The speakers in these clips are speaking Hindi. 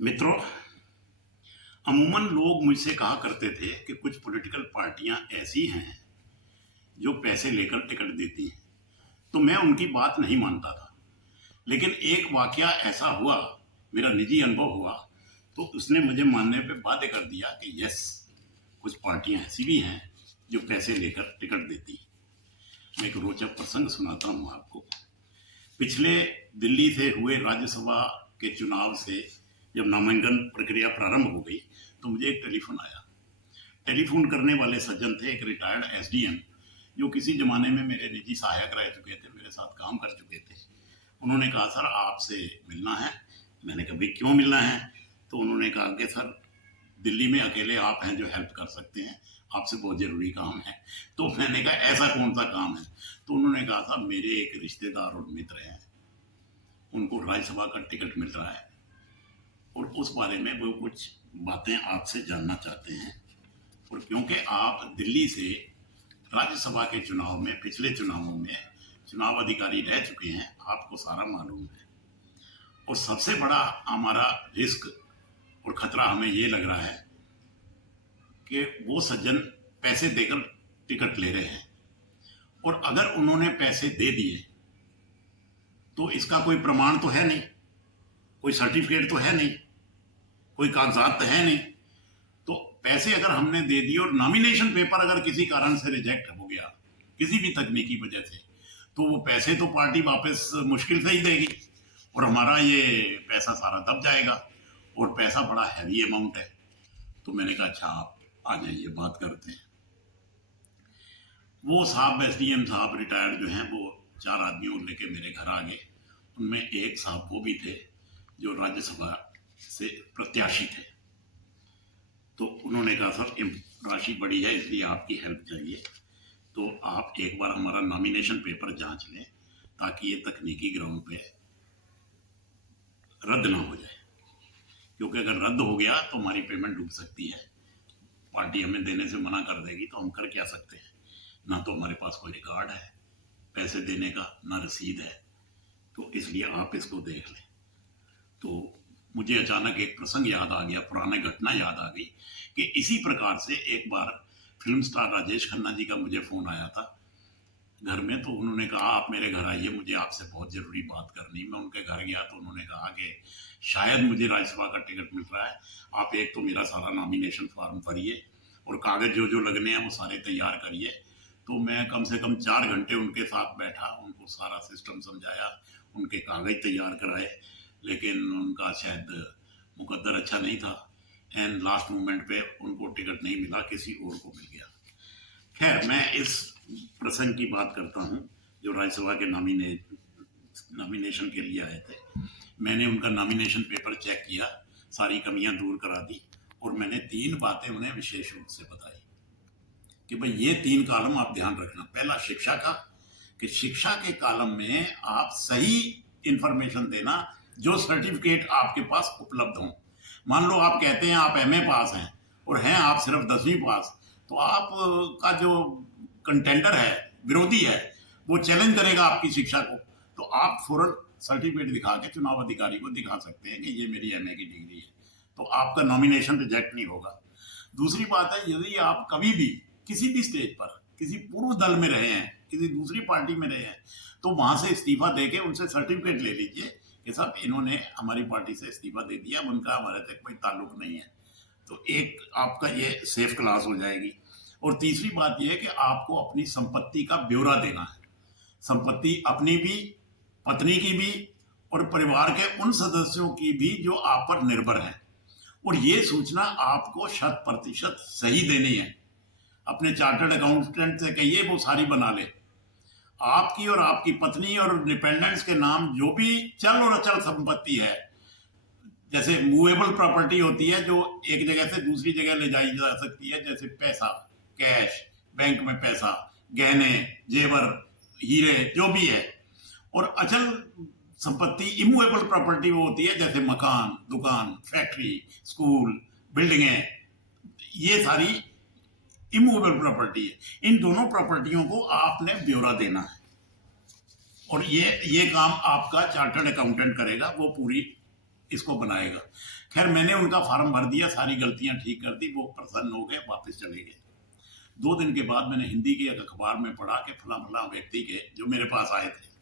मित्रों, अमूमन लोग मुझसे कहा करते थे कि कुछ पॉलिटिकल पार्टियां ऐसी हैं जो पैसे लेकर टिकट देती हैं। तो मैं उनकी बात नहीं मानता था, लेकिन एक वाकया ऐसा हुआ, मेरा निजी अनुभव हुआ, तो उसने मुझे मानने पे बाध्य कर दिया कि यस, कुछ पार्टियां ऐसी भी हैं जो पैसे लेकर टिकट देती हैं। मैं एक रोचक प्रसंग सुनाता हूँ आपको। पिछले दिल्ली से हुए राज्यसभा के चुनाव से जब नामांकन प्रक्रिया प्रारंभ हो गई तो मुझे एक टेलीफोन आया। टेलीफोन करने वाले सज्जन थे एक रिटायर्ड एसडीएम, जो किसी जमाने में मेरे निजी सहायक रह चुके थे, मेरे साथ काम कर चुके थे। उन्होंने कहा, सर आपसे मिलना है। मैंने कहा, भाई क्यों मिलना है? तो उन्होंने कहा कि सर, दिल्ली में अकेले आप हैं जो हेल्प कर सकते हैं, आपसे बहुत ज़रूरी काम है। तो मैंने कहा, ऐसा कौन सा काम है? तो उन्होंने कहा, साहब मेरे एक रिश्तेदार और मित्र हैं, उनको राज्यसभा का टिकट मिल रहा है और उस बारे में वो कुछ बातें आपसे जानना चाहते हैं। और क्योंकि आप दिल्ली से राज्यसभा के चुनाव में, पिछले चुनावों में चुनाव अधिकारी रह चुके हैं, आपको सारा मालूम है। और सबसे बड़ा हमारा रिस्क और खतरा हमें ये लग रहा है कि वो सज्जन पैसे देकर टिकट ले रहे हैं, और अगर उन्होंने पैसे दे दिए तो इसका कोई प्रमाण तो है नहीं, कोई सर्टिफिकेट तो है नहीं, कोई कागजात तो है नहीं। तो पैसे अगर हमने दे दिए और नॉमिनेशन पेपर अगर किसी कारण से रिजेक्ट हो गया, किसी भी तकनीकी वजह से, तो वो पैसे तो पार्टी वापस मुश्किल से ही देगी और हमारा ये पैसा सारा दब जाएगा, और पैसा बड़ा हैवी अमाउंट है। तो मैंने कहा, अच्छा आप आ जाइए, बात करते हैं। वो साहब, एसडीएम साहब रिटायर्ड जो हैं, वो 4 आदमियों को लेके मेरे घर आ गए। उनमें एक साहब वो भी थे जो राज्यसभा से प्रत्याशी थे। तो उन्होंने कहा, सर राशि बड़ी है, इसलिए आपकी हेल्प चाहिए, तो आप एक बार हमारा नॉमिनेशन पेपर जांच लें ताकि ये तकनीकी ग्राउंड पे रद्द ना हो जाए, क्योंकि अगर रद्द हो गया तो हमारी पेमेंट डूब सकती है, पार्टी हमें देने से मना कर देगी, तो हम कर क्या सकते हैं? ना तो हमारे पास कोई रिकॉर्ड है पैसे देने का, ना रसीद है, तो इसलिए आप इसको देख लें। तो मुझे अचानक एक प्रसंग याद आ गया, पुरानी घटना याद आ गई कि इसी प्रकार से एक बार फिल्म स्टार राजेश खन्ना जी का मुझे फ़ोन आया था घर में। तो उन्होंने कहा, आप मेरे घर आइए, मुझे आपसे बहुत ज़रूरी बात करनी। मैं उनके घर गया तो उन्होंने कहा कि शायद मुझे राज्यसभा का टिकट मिल रहा है, आप एक तो मेरा सारा नॉमिनेशन फॉर्म भरिए और कागज़ जो जो लगने हैं वो सारे तैयार करिए। तो मैं कम से कम 4 घंटे उनके साथ बैठा, उनको सारा सिस्टम समझाया, उनके कागज़ तैयार कराए, लेकिन उनका शायद मुकद्दर अच्छा नहीं था, एंड लास्ट मोमेंट पे उनको टिकट नहीं मिला, किसी और को मिल गया। खैर, मैं इस प्रसंग की बात करता हूँ जो राज्यसभा के नॉमिनेशन के लिए आए थे। मैंने उनका नॉमिनेशन पेपर चेक किया, सारी कमियां दूर करा दी, और मैंने 3 बातें उन्हें विशेष रूप से बताई कि भाई ये 3 कॉलम आप ध्यान रखना। पहला शिक्षा का, कि शिक्षा के कॉलम में आप सही इंफॉर्मेशन देना, जो सर्टिफिकेट आपके पास उपलब्ध हों। मान लो आप कहते हैं आप एमए पास हैं और हैं आप सिर्फ 10वीं पास, तो आप का जो कंटेंडर है, विरोधी है, वो चैलेंज करेगा आपकी शिक्षा को, तो आप फौरन सर्टिफिकेट दिखा के चुनाव अधिकारी को दिखा सकते हैं कि ये मेरी एमए की डिग्री है, तो आपका नॉमिनेशन रिजेक्ट नहीं होगा। दूसरी बात है, यदि आप कभी भी किसी भी स्टेज पर किसी पूर्व दल में रहे हैं, किसी दूसरी पार्टी में रहे हैं, तो वहां से इस्तीफा देके उनसे सर्टिफिकेट ले लीजिए कि साहब इन्होंने हमारी पार्टी से इस्तीफा दे दिया, अब उनका हमारे तक कोई ताल्लुक नहीं है। तो एक आपका ये सेफ क्लास हो जाएगी। और तीसरी बात यह है कि आपको अपनी संपत्ति का ब्यौरा देना है, संपत्ति अपनी भी, पत्नी की भी, और परिवार के उन सदस्यों की भी जो आप पर निर्भर हैं, और ये सूचना आपको 100% सही देनी है। अपने चार्टर्ड अकाउंटेंट से कहिए वो सारी बना ले, आपकी और आपकी पत्नी और डिपेंडेंट्स के नाम जो भी चल और अचल संपत्ति है, जैसे मूवेबल प्रॉपर्टी होती है जो एक जगह से दूसरी जगह ले जाई जा सकती है, जैसे पैसा, कैश, बैंक में पैसा, गहने, जेवर, हीरे, जो भी है। और अचल संपत्ति, इमूवेबल प्रॉपर्टी वो होती है जैसे मकान, दुकान, फैक्ट्री, स्कूल, बिल्डिंगें, ये सारी इमूवेबल प्रॉपर्टी है। इन दोनों प्रॉपर्टियों को आपने ब्यौरा देना है, और ये काम आपका चार्टर्ड अकाउंटेंट करेगा, वो पूरी इसको बनाएगा। खैर मैंने उनका फार्म भर दिया, सारी गलतियां ठीक कर दी, वो प्रसन्न हो गए, वापस चले गए। 2 दिन के बाद मैंने हिंदी के एक अखबार में पढ़ा कि फला फला व्यक्ति के जो मेरे पास आए थे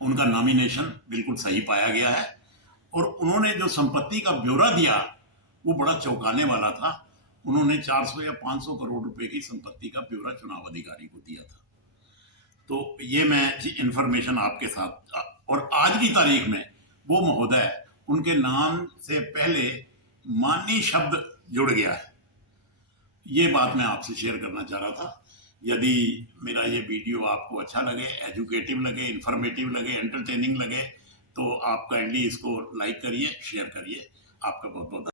उनका नॉमिनेशन बिल्कुल सही पाया गया है, और उन्होंने जो संपत्ति का ब्यौरा दिया वो बड़ा चौंकाने वाला था। उन्होंने 400 या 500 करोड़ रुपए की संपत्ति का ब्यौरा चुनाव अधिकारी को दिया था। तो ये मैं इंफॉर्मेशन आपके साथ, और आज की तारीख में वो महोदय, उनके नाम से पहले मानी शब्द जुड़ गया है। ये बात मैं आपसे शेयर करना चाह रहा था। यदि मेरा ये वीडियो आपको अच्छा लगे, एजुकेटिव लगे, इंफॉर्मेटिव लगे, एंटरटेनिंग लगे, तो आप काइंडली इसको लाइक करिए, शेयर करिए। आपका बहुत बहुत